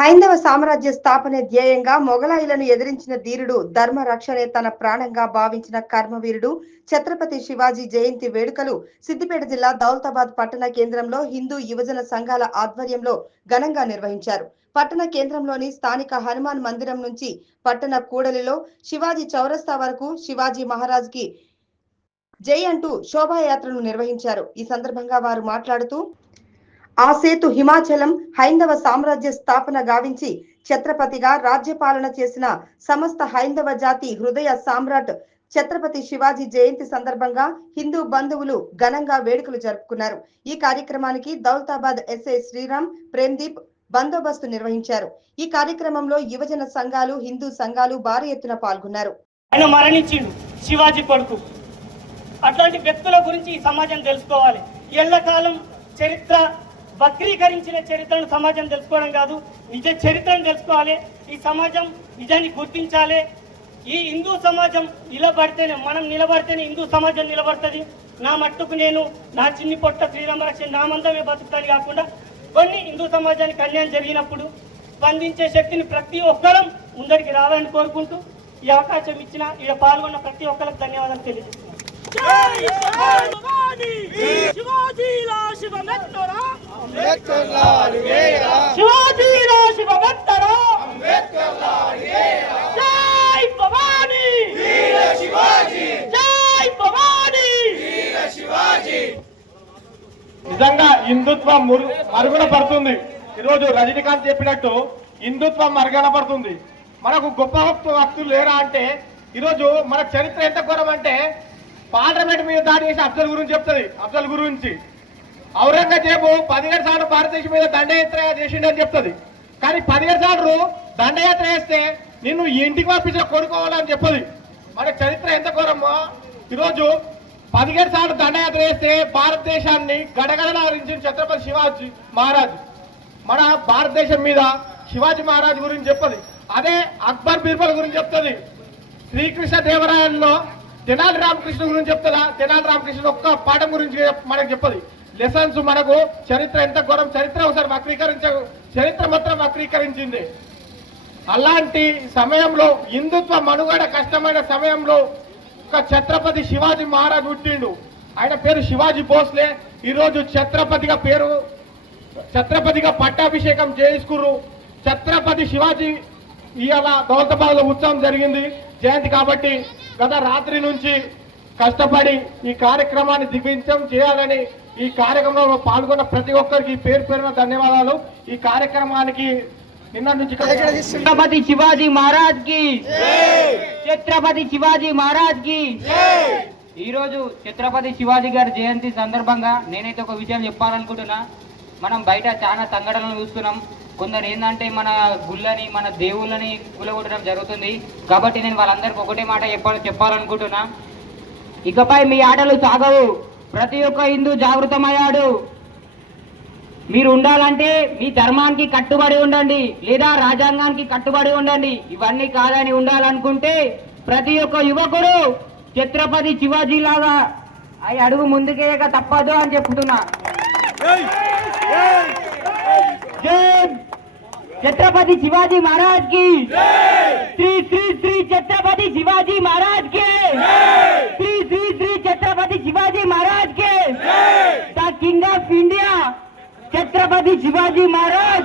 హైందవ సామ్రాజ్య స్థాపనే ధ్యేయంగా మొగలాయులను ఎదిరించిన ధీరుడు, ధర్మ రక్షణే తన ప్రాణంగా భావించిన కర్మవీరుడు ఛత్రపతి శివాజీ జయంతి వేడుకలు సిద్దిపేట జిల్లా దౌలతాబాద్ పట్టణ కేంద్రంలో హిందూ యువజన సంఘాల ఆధ్వర్యంలో ఘనంగా నిర్వహించారు. పట్టణ కేంద్రంలోని స్థానిక హనుమాన్ మందిరం నుంచి పట్టణ కూడలిలో శివాజీ చౌరస్తా వరకు శివాజీ మహారాజ్ కి జై అంటూ శోభాయాత్రను నిర్వహించారు. ఈ సందర్భంగా వారు మాట్లాడుతూ ఆ సేతు హిమాచలం హైందవ సామ్రాజ్య స్థాపన గావించి ఛత్రపతిగా రాజ్యపాలన చేసిన సమస్త హైందవ జాతి హృదయ సామ్రాట్ ఛత్రపతి శివాజీ జయంతి సందర్భంగా హిందూ బంధువులు ఘనంగా వేడుకలు జరుపుకున్నారు. ఈ కార్యక్రమానికి దౌలతాబాద్ ఎస్ఐ శ్రీరామ్ ప్రేమ్దీప్ బందోబస్తు నిర్వహించారు. ఈ కార్యక్రమంలో యువజన సంఘాలు, హిందూ సంఘాలు భారీ ఎత్తున పాల్గొన్నారు. ఆయన మరణించిండు శివాజీ కొడుకు. అట్లాంటి వ్యక్తుల గురించి ఈ సమాజం తెలుసుకోవాలి. ఎల్లకాలం చరిత్ర వక్రీకరించిన చరిత్రను సమాజం తెలుసుకోవడం కాదు, నిజ చరిత్రను తెలుసుకోవాలి. ఈ సమాజం నిజాన్ని గుర్తించాలి. ఈ హిందూ సమాజం నిలబడితేనే, మనం నిలబడితేనే హిందూ సమాజం నిలబడుతుంది. నా మట్టుకు నేను, నా చిన్ని పొట్ట శ్రీరామరక్ష నా మందమే బతుకుతాను కాకుండా కొన్ని హిందూ సమాజానికి అన్యాయం జరిగినప్పుడు స్పందించే శక్తిని ప్రతి ఒక్కరం ముందరికి రావాలని కోరుకుంటూ ఈ అవకాశం ఇచ్చిన ఇక్కడ పాల్గొన్న ప్రతి ఒక్కరికి ధన్యవాదాలు తెలియజేస్తున్నాను. నిజంగా హిందుత్వం మరుగున పడుతుంది. ఈరోజు రజనీకాంత్ చెప్పినట్టు హిందుత్వం మరుగున పడుతుంది. మనకు గొప్ప గొప్ప భక్తులు లేరా అంటే ఈరోజు మన చరిత్ర ఎంత ఘోరం అంటే పార్లమెంట్ మీద దాడి చేసి అఫ్జల్ గురించి చెప్తుంది. అఫ్జల్ గురించి ఔరంగజేబు 17 సార్లు భారతదేశం మీద దండయాత్ర చేసిండని చెప్తుంది. కానీ 17 సార్లు దండయాత్ర చేస్తే నిన్ను ఇంటికి పంపించిన కొడుకోవాలని చెప్పదు. మన చరిత్ర ఎంత ఘోరమో ఈరోజు 17 సార్లు దండయాత్ర చేస్తే భారతదేశాన్ని గడగడలాడించిన ఛత్రపతి శివాజీ మహారాజ్ మన భారతదేశం మీద శివాజీ మహారాజ్ గురించి చెప్పదు. అదే అక్బర్ బీర్బల్ గురించి చెప్తుంది. శ్రీకృష్ణ దేవరాయల్లో తెనాలి రామకృష్ణ గురించి చెప్తుందా? తెనాలి రామకృష్ణ ఒక్క పాఠం గురించి మనకు చెప్పదు. లెసన్స్ మనకు చరిత్ర ఎంత ఘోరం, చరిత్ర ఒకసారి చరిత్ర మొత్తం వక్రీకరించింది. అలాంటి సమయంలో హిందుత్వ మనుగడ కష్టమైన సమయంలో ఒక ఛత్రపతి శివాజీ మహారాజ్ పుట్టిండు. ఆయన పేరు శివాజీ భోస్లే. ఈరోజు ఛత్రపతిగా పట్టాభిషేకం చేసుకుర్రు. ఛత్రపతి శివాజీ ఇవాళ దౌలతాబాద్ లో ఉత్సవం జరిగింది జయంతి కాబట్టి గత రాత్రి నుంచి కష్టపడి ఈ కార్యక్రమాన్ని దిగ్విజయం చేయాలని ఈ కార్యక్రమంలో పాల్గొన్న ప్రతి ఒక్కరికి పేరు పేరున ధన్యవాదాలు. ఈ కార్యక్రమానికి నిన్న నుంచి ఛత్రపతి శివాజీ మహారాజ్ కి, ఛత్రపతి శివాజీ మహారాజ్ కి. ఈరోజు ఛత్రపతి శివాజీ గారి జయంతి సందర్భంగా నేనైతే ఒక విషయం చెప్పాలనుకుంటున్నా. మనం బయట చాలా సంఘటనలు చూస్తున్నాం. కొందరు ఏంటంటే మన గుళ్ళని, మన దేవుళ్ళని కూలగొట్టడం జరుగుతుంది. కాబట్టి నేను వాళ్ళందరికీ ఒకటే మాట చెప్పాలనుకుంటున్నా. ఇకపై మీ ఆటలు సాగవు. ప్రతి ఒక్క హిందూ జాగృతమయ్యాడు. మీరు ఉండాలంటే మీ ధర్మానికి కట్టుబడి ఉండండి, లేదా రాజ్యాంగానికి కట్టుబడి ఉండండి. ఇవన్నీ కాదని ఉండాలనుకుంటే ప్రతి ఒక్క యువకుడు ఛత్రపతి శివాజీ లాగా అడుగు ముందుకేయక తప్పదు అని చెప్తున్నా. छत्रपति शिवाजी महाराज की, श्री श्री श्री छत्रपति शिवाजी महाराज के, श्री श्री श्री छत्रपति शिवाजी महाराज के, the king of India Chhatrapati Shivaji Maharaj.